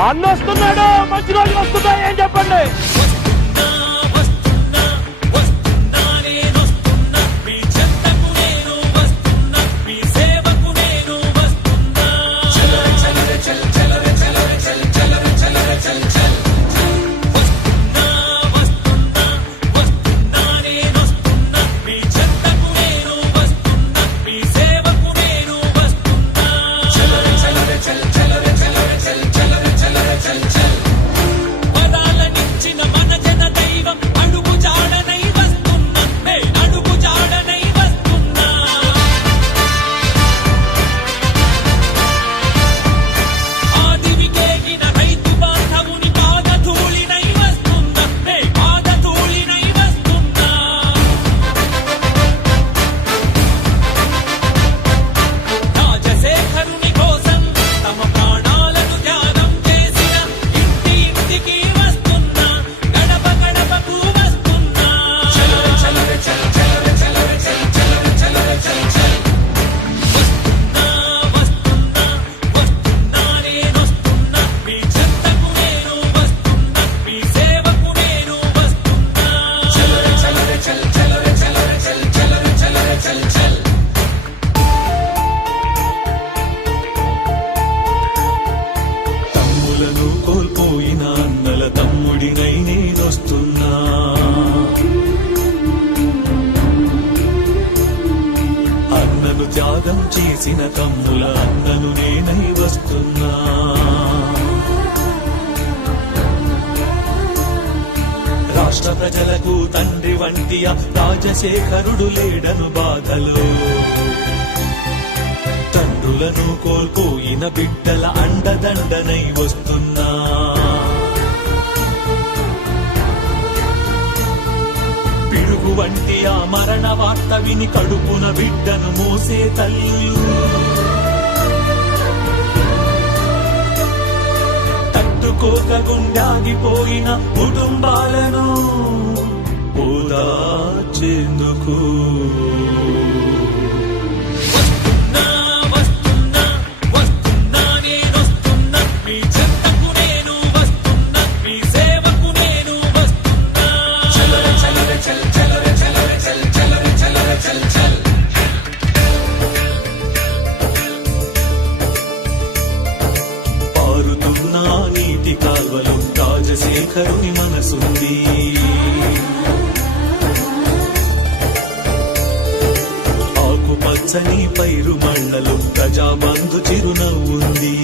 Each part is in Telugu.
అన్న వస్తున్నాడు, మంచి రోజులు వస్తున్నాయి ఏం చెప్పండి. కోల్పోయిన అన్నల తమ్ముడినై నేనొస్తున్నా. అన్నను త్యాగం చేసిన తమ్ముల అన్నను నేనై వస్తున్నా. రాష్ట్ర ప్రజలకు తండ్రి వంటి రాజశేఖరుడు లేడను బాధలో, తండ్రులను కోల్పోయిన బిడ్డల అండదండనై వస్తున్నా. పిడుగు వంటి ఆ మరణ వార్త విని కడుపున బిడ్డను మోసే తల్లులు, తట్టుకోక గుండాగిపోయిన కుటుంబాలను ఓదార్చేందుకు కాల్వలు రాజశేఖరుని మనసుంది. ఆకుపచ్చని పైరు మళ్ళలు ప్రజాబంధు చిరునవ్వుంది.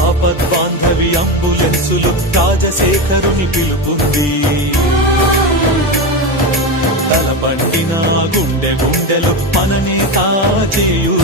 ఆపద్బాంధవి అంబులెన్సులు రాజశేఖరుని పిలుపుంది. తలపట్టిన గుండె గుండెలు మననే కాచేయు